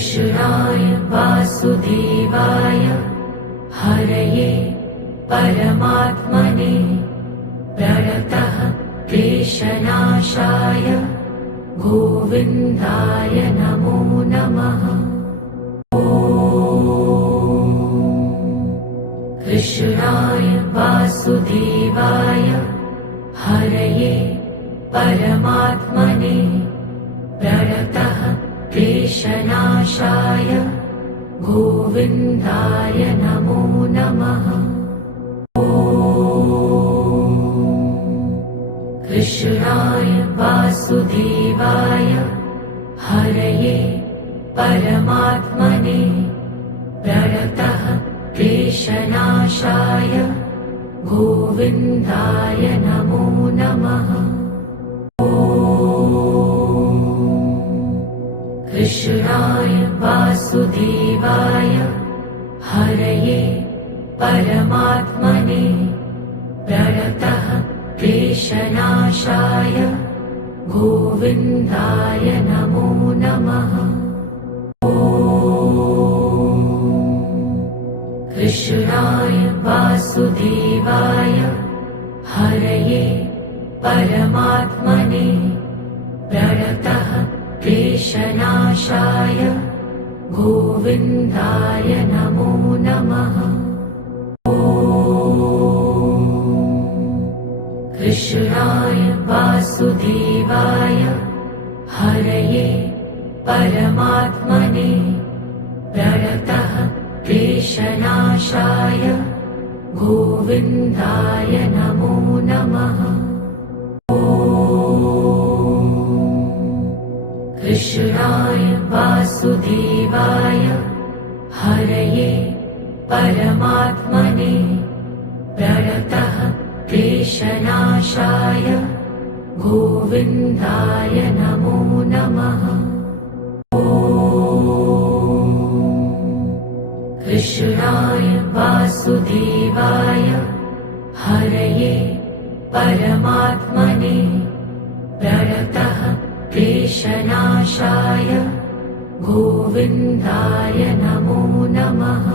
कृष्णाय वासुदेवाय हरये परमात्मने प्रणतः क्लेशनाशाय गोविन्दाय नमो नमः। कृष्णाय वासुदेवाय हरये परमात्मने प्रणतः क्लेशनाशाय गोविन्दाय नमो नमः। कृष्णाय वासुदेवाय हरये परमात्मने प्रणतः क्लेशनाशाय गोविन्दाय नमो नमः। कृष्णाय वासुदेवाय हरये परमात्मने प्रणतः क्लेशनाशाय गोविन्दाय नमो नमः। कृष्णाय वासुदेवाय हरये परमात्मने प्रणतः क्लेशनाशाय गोविन्दाय नमो नमः। कृष्णाय वासुदेवाय हरये परमात्मने प्रणतः क्लेशनाशाय गोविन्दाय नमो नमः। कृष्णाय वासुदेवाय हरये परमात्मने प्रणतः क्लेशनाशाय गोविन्दाय नमो नमः। कृष्णाय वासुदेवाय हरये परमात्मने प्रणतः क्लेशनाशाय गोविन्दाय नमो नमः।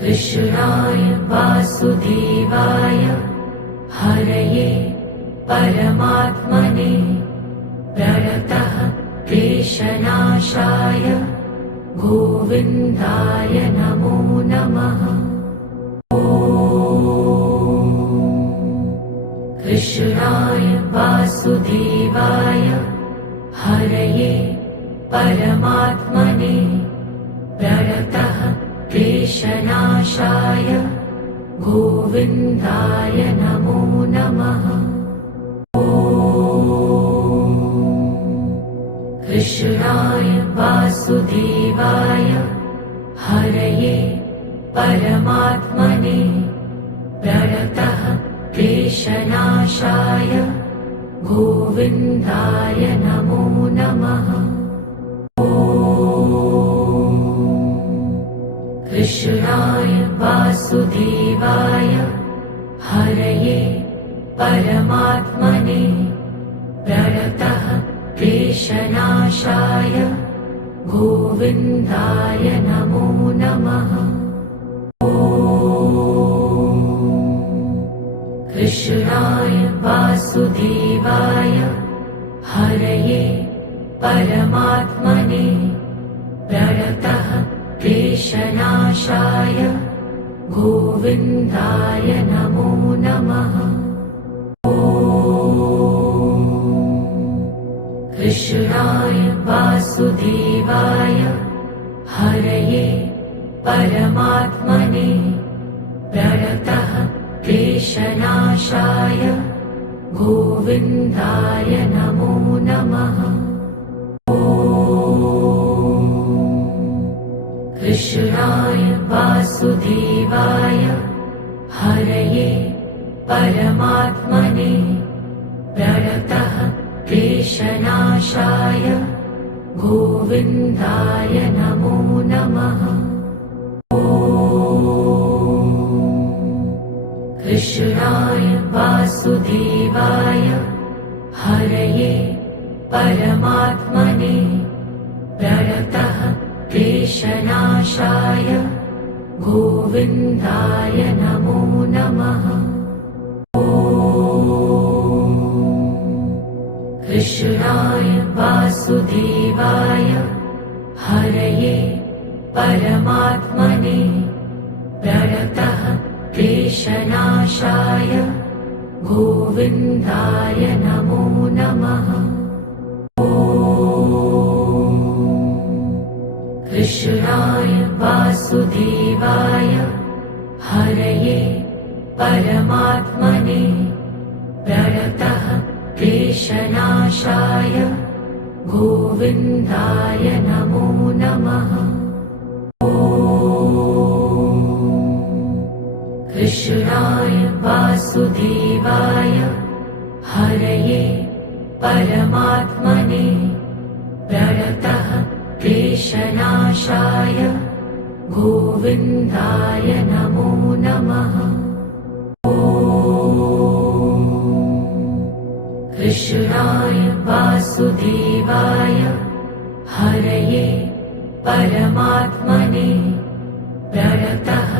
कृष्णाय वासुदेवाय हरये परमात्मने प्रणतः क्लेशनाशाय गोविन्दाय नमो नमः। कृष्णाय वासुदेवाय हरये परमात्मने प्रणतः क्लेशनाशाय गोविन्दाय नमो नमः। कृष्णाय वासुदेवाय हरये परमात्मने प्रणतः क्लेशनाशाय गोविन्दाय नमो नमः। कृष्णाय वासुदेवाय हरये परमात्मने प्रणतः क्लेशनाशाय गोविन्दाय नमो नमः। कृष्णाय वासुदेवाय हरये परमात्मने प्रणतः क्लेशनाशाय गोविन्दाय नमो नमः। कृष्णाय वासुदेवाय हरये परमात्मने प्रणतः क्लेशनाशाय गोविन्दाय नमो नमः। कृष्णाय वासुदेवाय हरये परमात्मने प्रणतः क्लेशनाशाय गोविन्दाय नमो नमः। कृष्णाय वासुदेवाय हरये परमात्मने प्रणतः क्लेशनाशाय गोविन्दाय नमो नमः। कृष्णाय वासुदेवाय हरये परमात्मने प्रणतः क्लेशनाशाय गोविन्दाय नमो नमः। कृष्णाय वासुदेवाय हरये परमात्मने प्रणतः क्लेशनाशाय गोविन्दाय नमो नमः। कृष्णाय वासुदेवाय हरये परमात्मने प्रणतः क्लेशनाशाय गोविन्दाय नमो नमः। कृष्णाय वासुदेवाय हरये परमात्मने प्रणतः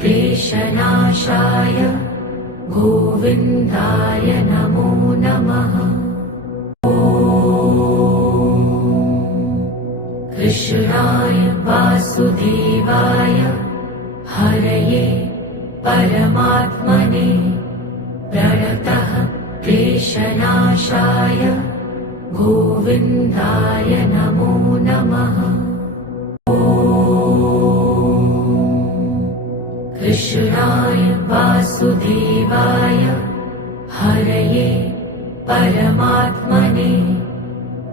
क्लेशनाशाय गोविन्दाय नमो नमः। कृष्णाय वासुदेवाय हरये परमात्मने प्रणतः क्लेशनाशाय गोविन्दाय नमो नमः। कृष्णाय वासुदेवाय हरये परमात्मने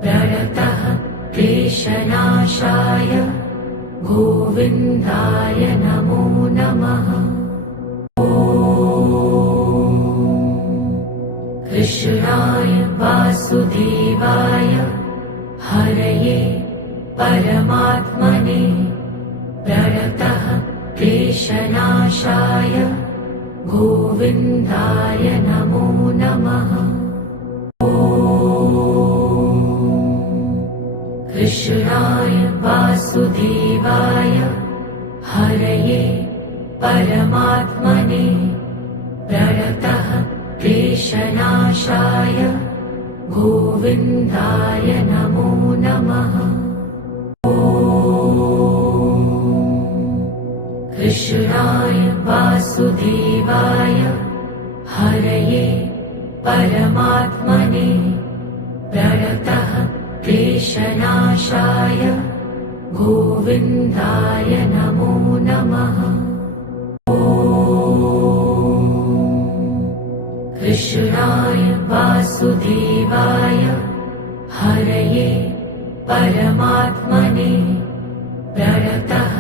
प्रणतः क्लेशनाशाय गोविन्दाय नमो नमः। कृष्णाय वासुदेवाय हरये परमात्मने प्रणतः क्लेशनाशाय गोविन्दाय नमो नमः। कृष्णाय वासुदेवाय हरये परमात्मने प्रणतः क्लेशनाशाय गोविन्दाय नमो नमः। कृष्णाय वासुदेवाय हरये परमात्मने प्रणतः क्लेशनाशाय गोविन्दाय नमो नमः। कृष्णाय वासुदेवाय हरये परमात्मने प्रणतः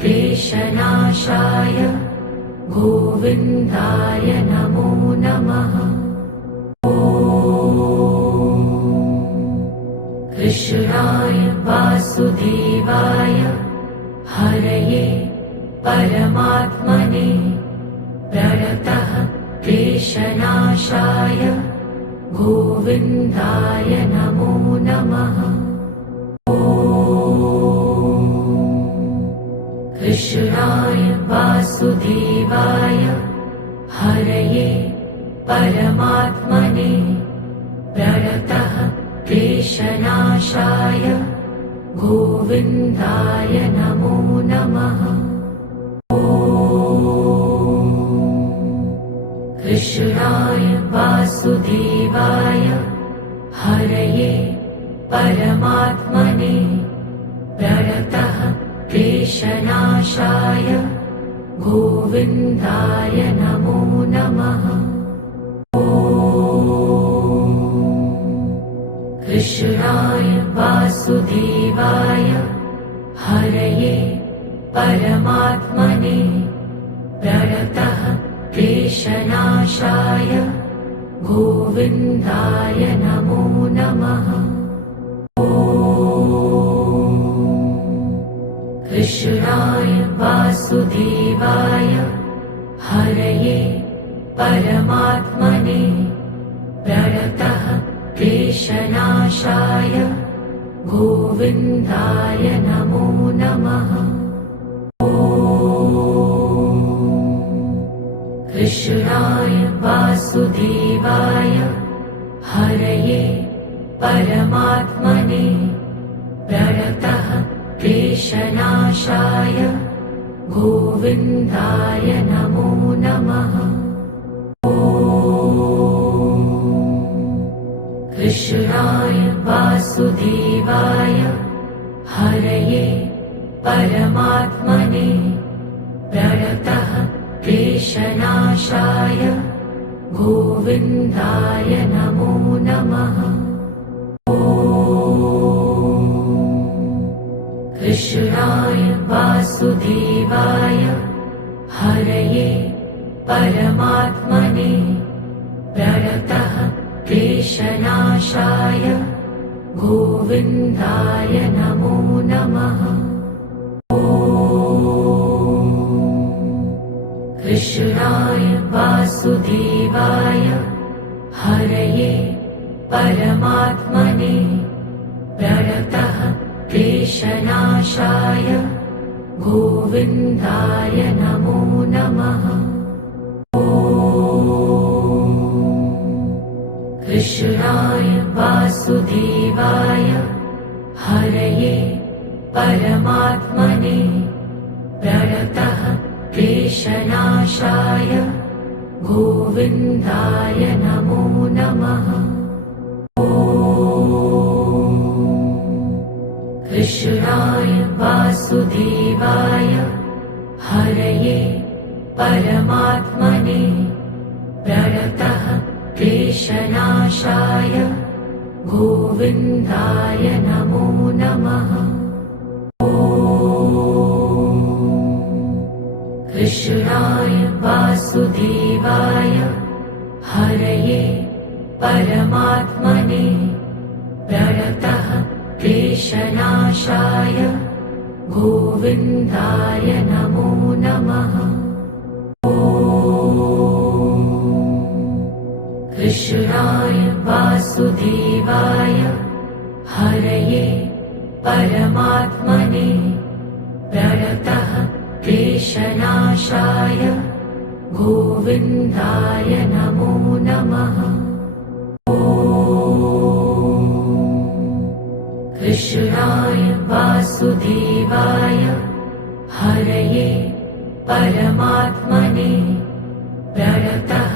क्लेशनाशाय गोविन्दाय नमो नमः। कृष्णाय वासुदेवाय हरये परमात्मने प्रणतः क्लेशनाशाय गोविन्दाय नमो नमः। कृष्णाय वासुदेवाय हरये परमात्मने प्रणतः क्लेशनाशाय गोविन्दाय नमो नमः। कृष्णाय वासुदेवाय हरये परमात्मने प्रणतः क्लेशनाशाय गोविन्दाय नमो नमः। कृष्णाय वासुदेवाय हरये परमात्मने प्रणतः क्लेशनाशाय गोविन्दाय नमो नमः। कृष्णाय वासुदेवाय हरये परमात्मने प्रणतः क्लेशनाशाय क्लेशनाशाय गोविन्दाय नमो नमः। कृष्णाय वासुदेवाय हरये परमात्मने प्रणतः क्लेशनाशाय गोविन्दाय नमो नमः। कृष्णाय वासुदेवाय हरये परमात्मने प्रणतः क्लेशनाशाय गोविन्दाय नमो नमः। कृष्णाय वासुदेवाय हरये परमात्मने प्रणतः क्लेशनाशाय गोविन्दाय नमो नमः। कृष्णाय वासुदेवाय हरये परमात्मने प्रणतः क्लेशनाशाय गोविन्दाय नमो नमः। कृष्णाय वासुदेवाय हरये परमात्मने प्रणतः क्लेशनाशाय गोविन्दाय नमो नमः। कृष्णाय वासुदेवाय हरये परमात्मने प्रणतः क्लेशनाशाय गोविन्दाय नमो नमः। कृष्णाय वासुदेवाय हरये परमात्मने प्रणतः क्लेशनाशाय गोविन्दाय नमो नमः। कृष्णाय वासुदेवाय हरये परमात्मने प्रणतः क्लेशनाशाय गोविन्दाय नमो नमः। कृष्णाय वासुदेवाय हरये परमात्मने प्रणतः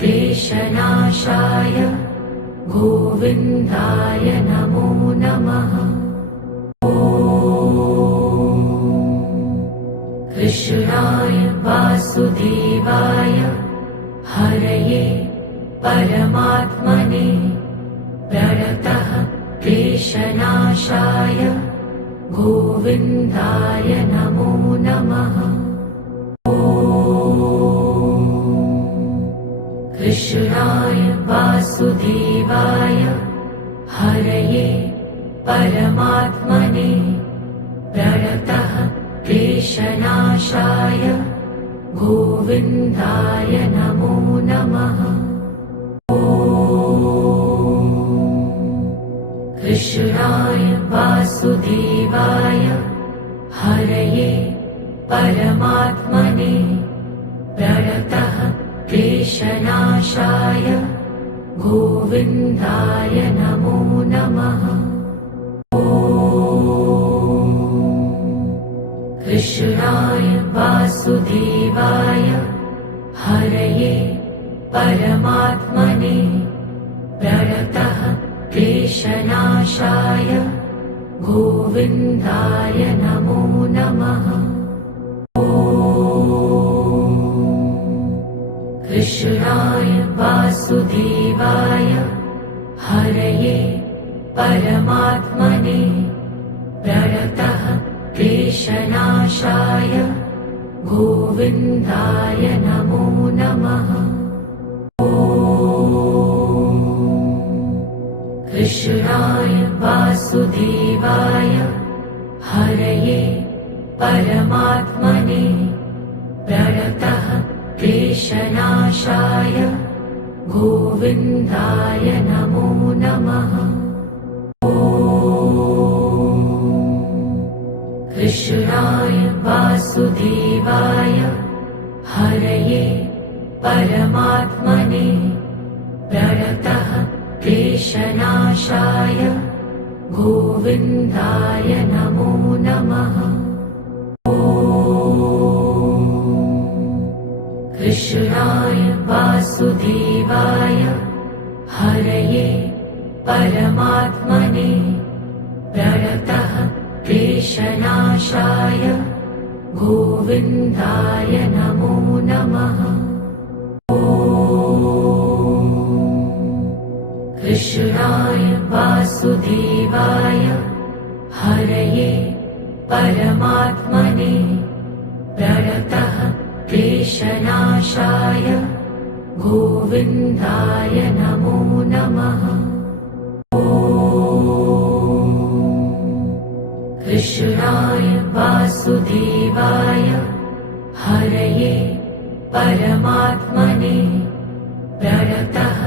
क्लेशनाशाय गोविन्दाय नमो नमः। कृष्णाय वासुदेवाय हरये परमात्मने प्रणतः क्लेशनाशाय गोविन्दाय नमो नमः। कृष्णाय वासुदेवाय हरये परमात्मने प्रणतः क्लेशनाशाय गोविन्दाय नमो नमः। कृष्णाय वासुदेवाय हरये परमात्मने प्रणतः क्लेशनाशाय गोविन्दाय नमो नमः। कृष्णाय वासुदेवाय हरये परमात्मने प्रणतः क्लेशनाशाय गोविन्दाय नमो नमः। कृष्णाय वासुदेवाय हरये परमात्मने प्रणतः क्लेशनाशाय गोविन्दाय नमो नमः। कृष्णाय वासुदेवाय हरये परमात्मने प्रणतः क्लेशनाशाय गोविन्दाय नमो नमः। कृष्णाय वासुदेवाय हरये परमात्मने प्रणतः क्लेशनाशाय गोविन्दाय नमो नमः। कृष्णाय वासुदेवाय हरये परमात्मने प्रणतः क्लेशनाशाय गोविन्दाय नमो नमः। कृष्णाय वासुदेवाय हरये परमात्मने प्रणतः क्लेशनाशाय गोविन्दाय नमो नमः। कृष्णाय वासुदेवाय हरये परमात्मने प्रणतः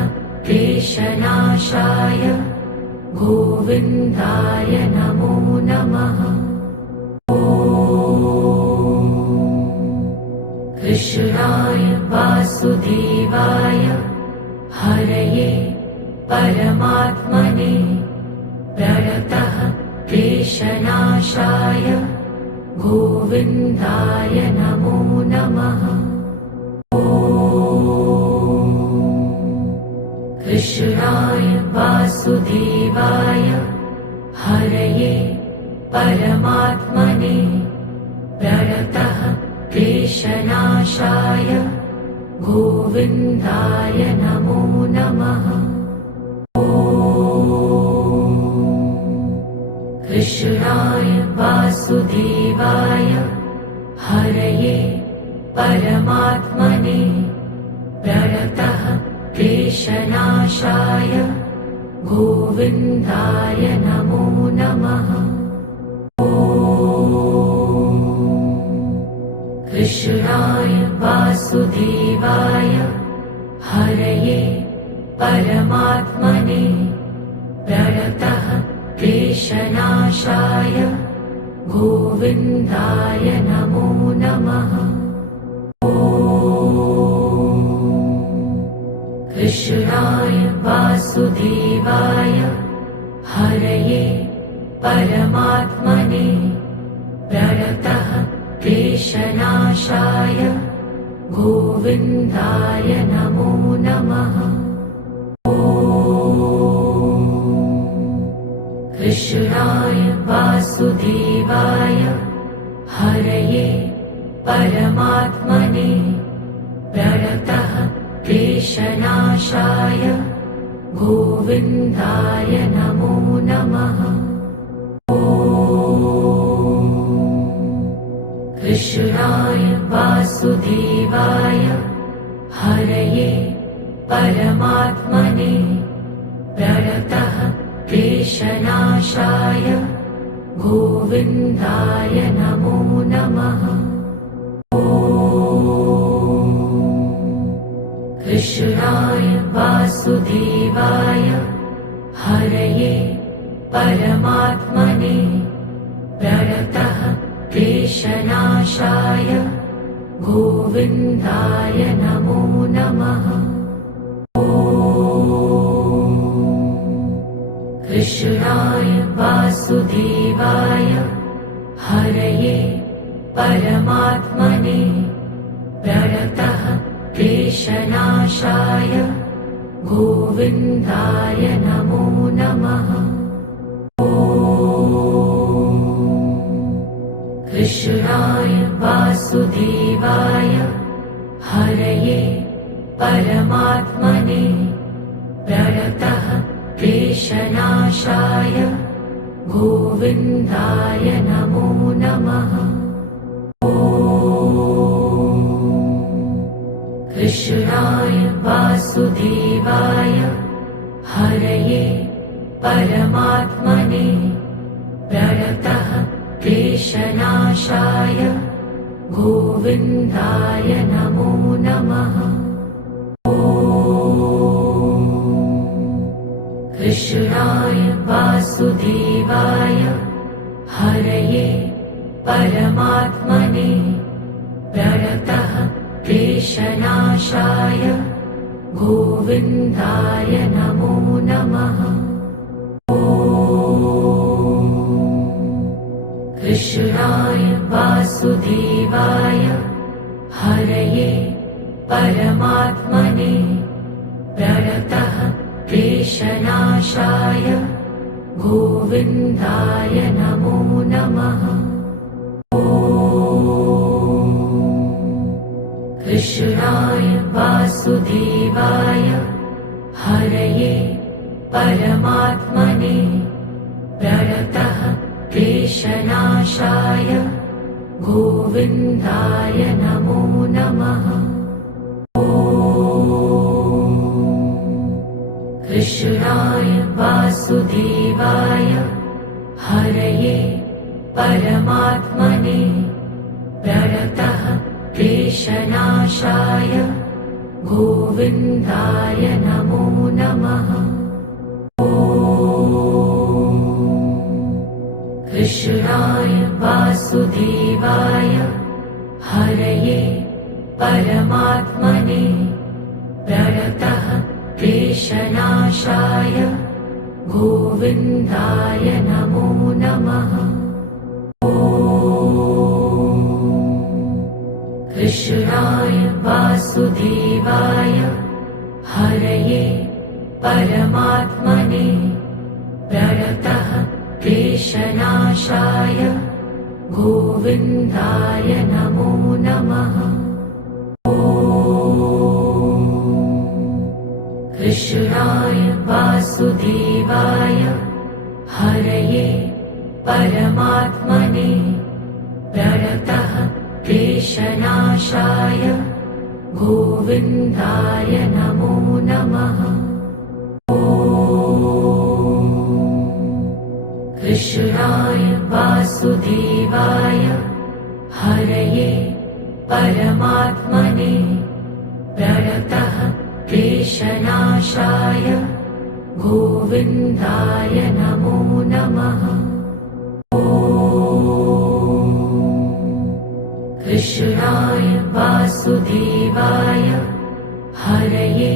क्लेशनाशाय गोविन्दाय नमो नमः। कृष्णाय वासुदेवाय हरये परमात्मने प्रणतः क्लेशनाशाय गोविन्दाय नमो नमः। कृष्णाय वासुदेवाय हरये परमात्मने प्रणतः क्लेशनाशाय गोविन्दाय नमो नमः। कृष्णाय वासुदेवाय हरये परमात्मने प्रणतः क्लेशनाशाय गोविन्दाय नमो नमः। कृष्णाय वासुदेवाय हरये परमात्मने प्रणतः क्लेशनाशाय गोविन्दाय नमो नमः। कृष्णाय वासुदेवाय हरये परमात्मने प्रणतः क्लेशनाशाय गोविन्दाय नमो नमः। कृष्णाय वासुदेवाय हरये परमात्मने प्रणतः क्लेशनाशाय गोविन्दाय नमो नमः। कृष्णाय वासुदेवाय हरये परमात्मने प्रणतः क्लेशनाशाय गोविन्दाय नमो नमः। कृष्णाय वासुदेवाय हरये परमात्मने प्रणतः क्लेशनाशाय गोविन्दाय नमो नमः। कृष्णाय वासुदेवाय हरये परमात्मने प्रणतः क्लेशनाशाय गोविन्दाय नमो नमः। कृष्णाय वासुदेवाय हरये परमात्मने प्रणतः क्लेशनाशाय गोविन्दाय नमो नमः। कृष्णाय वासुदेवाय हरये परमात्मने प्रणतः क्लेशनाशाय गोविन्दाय नमो नमः। कृष्णाय वासुदेवाय हरये परमात्मने प्रणतः क्लेशनाशाय गोविन्दाय नमो नमः। कृष्णाय वासुदेवाय हरये परमात्मने प्रणतः क्लेशनाशाय गोविन्दाय नमो नमः। कृष्णाय वासुदेवाय हरये परमात्मने प्रणतः क्लेशनाशाय गोविन्दाय नमो नमः। कृष्णाय वासुदेवाय हरये परमात्मने प्रणतः क्लेशनाशाय गोविन्दाय नमो नमः। कृष्णाय वासुदेवाय हरये परमात्मने प्रणतः क्लेशनाशाय गोविन्दाय नमो नमः। कृष्णाय वासुदेवाय हरये परमात्मने प्रणतः क्लेशनाशाय गोविन्दाय नमो नमः। कृष्णाय वासुदेवाय हरये परमात्मने प्रणतः क्लेशनाशाय गोविन्दाय नमो नमः। कृष्णाय वासुदेवाय हरये परमात्मने प्रणतः क्लेशनाशाय गोविन्दाय नमो नमः। कृष्णाय वासुदेवाय हरये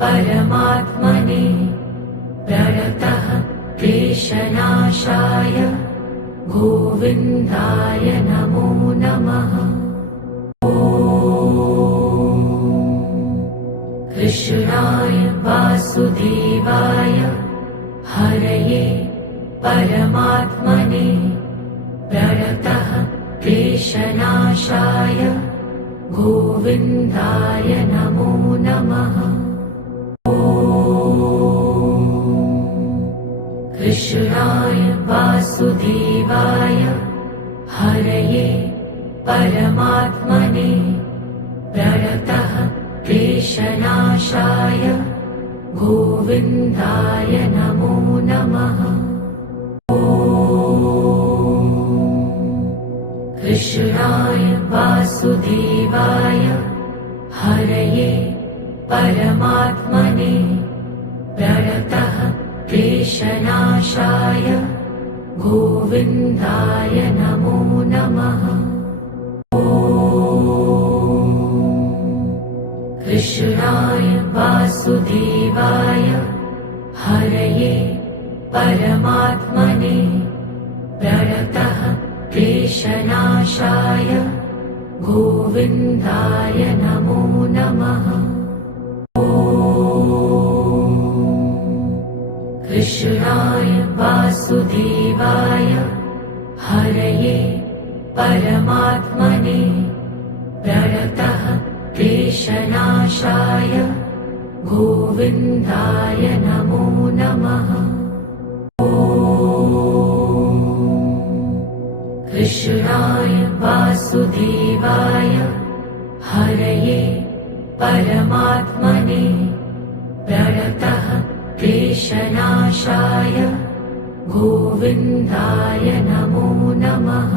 परमात्मने प्रणतः क्लेशनाशाय गोविन्दाय नमो नमः। कृष्णाय वासुदेवाय हरये परमात्मने प्रणतः क्लेशनाशाय गोविन्दाय नमो नमः। कृष्णाय वासुदेवाय हरये परमात्मने प्रणतः क्लेशनाशाय गोविन्दाय नमो नमः। कृष्णाय वासुदेवाय हरये परमात्मने प्रणतः क्लेशनाशाय गोविन्दाय नमो नमः। कृष्णाय वासुदेवाय हरये परमात्मने प्रणतः क्लेशनाशाय गोविन्दाय नमो नमः। कृष्णाय वासुदेवाय हरये परमात्मने प्रणतः क्लेशनाशाय गोविन्दाय नमो नमः। कृष्णाय वासुदेवाय हरये परमात्मने प्रणतः क्लेशनाशाय गोविन्दाय नमो नमः।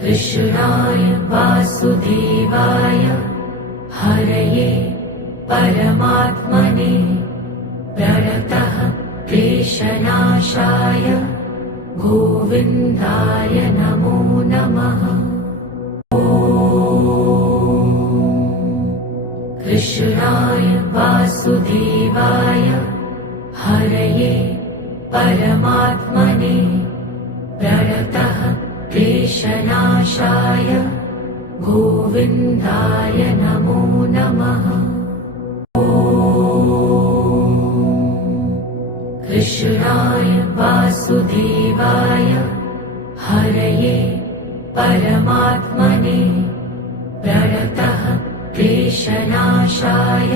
कृष्णाय वासुदेवाय हरये परमात्मने प्रणतः क्लेशनाशाय गोविन्दाय नमो नमः। कृष्णाय वासुदेवाय हरये परमात्मने प्रणतः क्लेशनाशाय गोविन्दाय नमो नमः। कृष्णाय वासुदेवाय हरये परमात्मने प्रणतः क्लेशनाशाय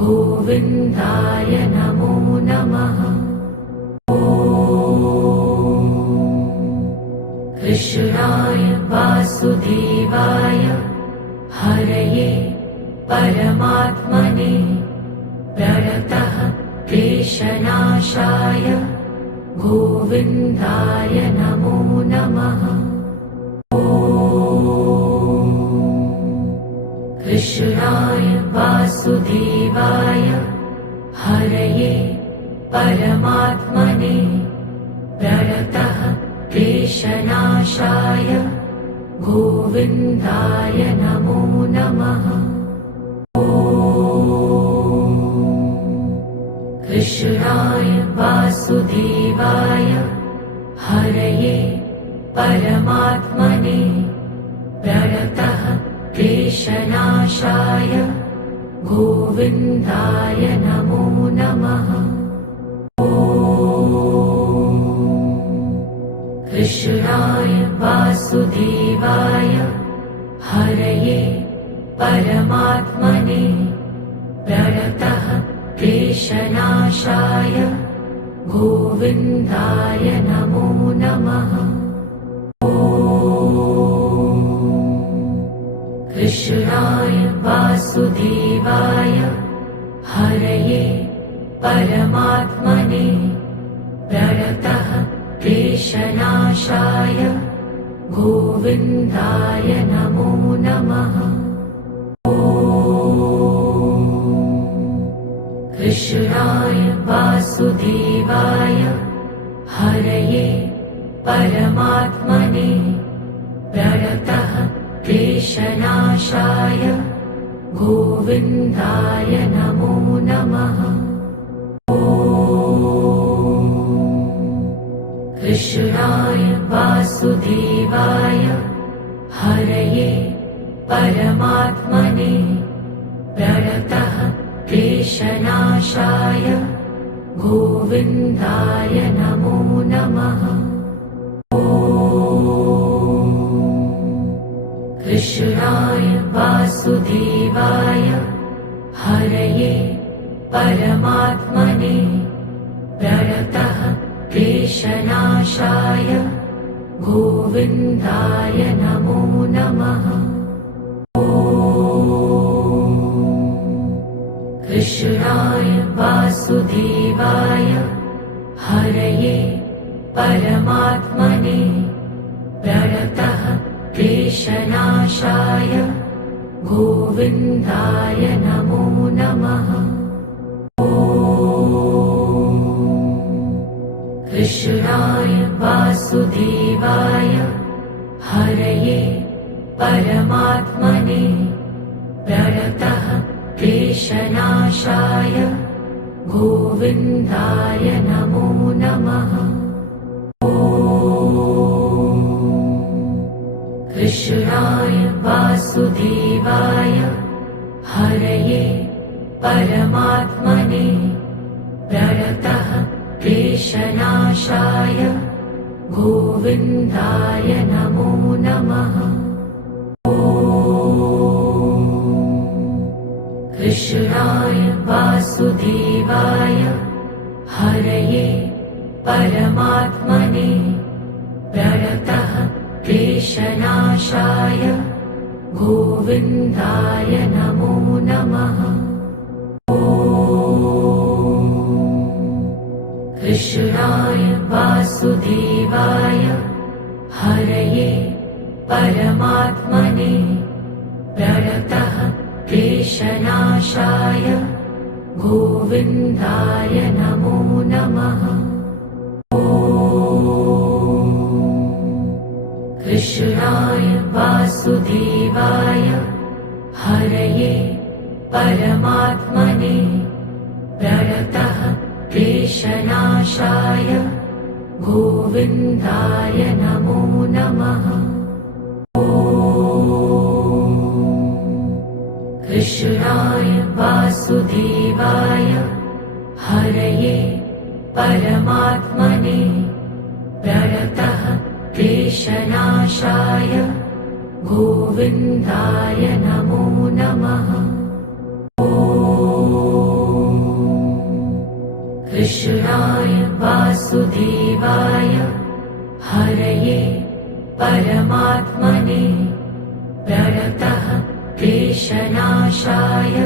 गोविन्दाय नमो नमः। कृष्णाय वासुदेवाय हरये परमात्मने प्रणतः क्लेशनाशाय गोविन्दाय नमो नमः। कृष्णाय वासुदेवाय हरये परमात्मने प्रणतः क्लेशनाशाय गोविन्दाय नमो नमः। कृष्णाय वासुदेवाय हरये परमात्मने प्रणतः क्लेशनाशाय गोविन्दाय नमो नमः। कृष्णाय वासुदेवाय हरये परमात्मने प्रणतः क्लेशनाशाय गोविन्दाय नमो नमः। कृष्णाय वासुदेवाय हरये परमात्मने प्रणतः क्लेशनाशाय गोविन्दाय नमो नमः। कृष्णाय वासुदेवाय हरये परमात्मने प्रणतः क्लेशनाशाय गोविन्दाय नमो नमः। कृष्णाय वासुदेवाय हरये परमात्मने प्रणतः क्लेशनाशाय गोविन्दाय नमो नमः। कृष्णाय वासुदेवाय हरये परमात्मने प्रणतः क्लेशनाशाय गोविन्दाय नमो नमः। कृष्णाय वासुदेवाय हरये परमात्मने प्रणतः क्लेशनाशाय गोविन्दाय नमो नमः। कृष्णाय वासुदेवाय हरये परमात्मने प्रणतः क्लेशनाशाय गोविन्दाय नमो नमः। कृष्णाय वासुदेवाय हरये परमात्मने प्रणतः क्लेशनाशाय गोविन्दाय नमो नमः। कृष्णाय वासुदेवाय हरये परमात्मने प्रणतः क्लेशनाशाय गोविन्दाय नमो नमः। कृष्णाय वासुदेवाय हरये परमात्मने प्रणतः क्लेशनाशाय क्लेशनाशाय गोविन्दाय नमो नमः। कृष्णाय वासुदेवाय हरये परमात्मने प्रणतः क्लेशनाशाय गोविन्दाय नमो नमः। कृष्णाय वासुदेवाय हरये परमात्मने प्रणतः क्लेशनाशाय गोविन्दाय नमो नमः। कृष्णाय वासुदेवाय हरये परमात्मने प्रणतः क्लेशनाशाय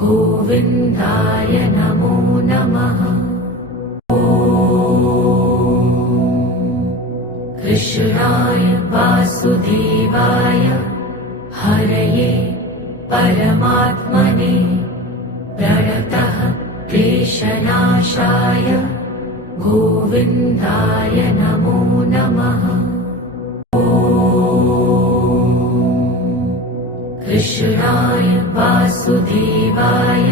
गोविन्दाय नमो नमः। कृष्णाय वासुदेवाय हरये परमात्मने प्रणतः क्लेशनाशाय गोविन्दाय नमो नमः। कृष्णाय वासुदेवाय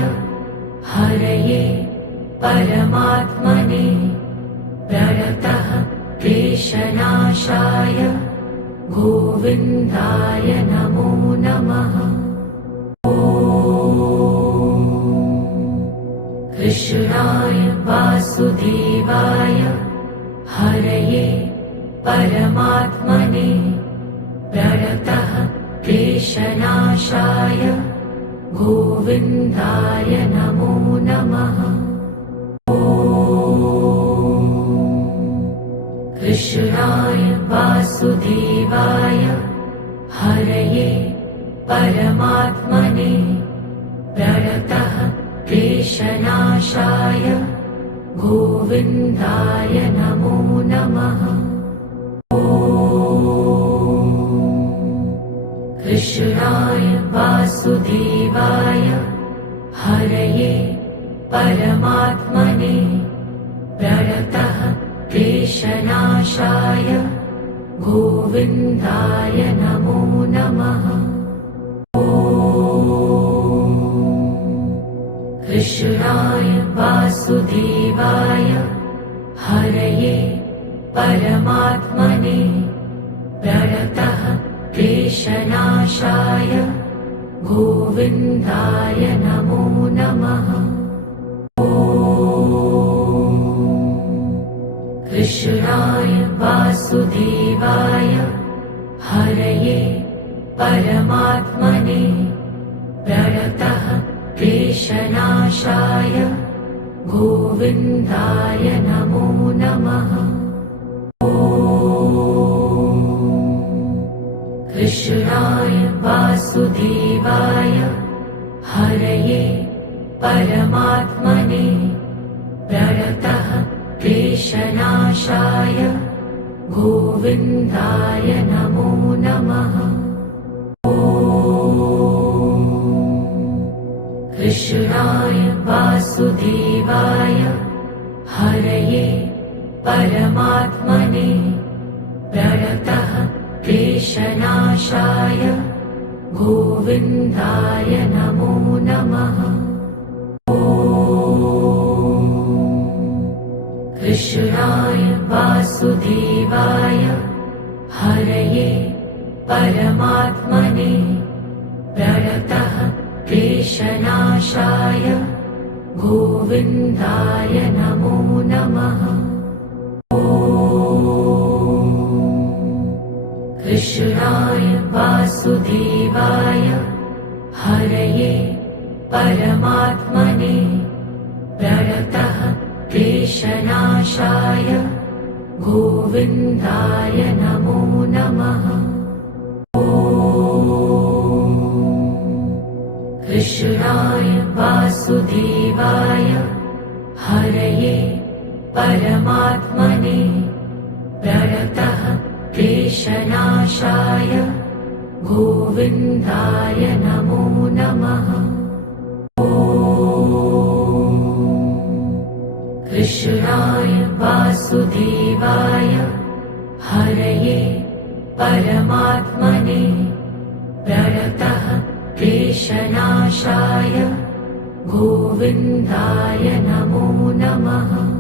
हरये परमात्मने प्रणतः क्लेशनाशाय गोविन्दाय नमो नमः। कृष्णाय वासुदेवाय हरये परमात्मने प्रणतः क्लेशनाशाय गोविन्दाय नमो नमः। कृष्णाय वासुदेवाय हरये परमात्मने प्रणतः क्लेशनाशाय गोविन्दाय नमो नमः। कृष्णाय वासुदेवाय हरये परमात्मने प्रणतः क्लेशनाशाय गोविन्दाय नमो नमः। कृष्णाय वासुदेवाय हरये परमात्मने प्रणतः क्लेशनाशाय गोविन्दाय नमो नमः। कृष्णाय वासुदेवाय हरये परमात्मने प्रणतः क्लेशनाशाय गोविन्दाय नमो नमः। कृष्णाय वासुदेवाय हरये परमात्मने प्रणतः क्लेशनाशाय गोविन्दाय नमो नमः। कृष्णाय वासुदेवाय हरये परमात्मने प्रणतः क्लेशनाशाय गोविन्दाय नमो नमः। कृष्णाय वासुदेवाय हरये परमात्मने प्रणतः क्लेशनाशाय गोविन्दाय नमो नमः। कृष्णाय वासुदेवाय हरये परमात्मने प्रणतः क्लेशनाशाय गोविन्दाय नमो नमः। कृष्णाय वासुदेवाय हरये परमात्मने प्रणतः क्लेशनाशाय गोविन्दाय नमो नमः। कृष्णाय वासुदेवाय हरये परमात्मने प्रणतः क्लेशनाशाय गोविन्दाय नमो नमः।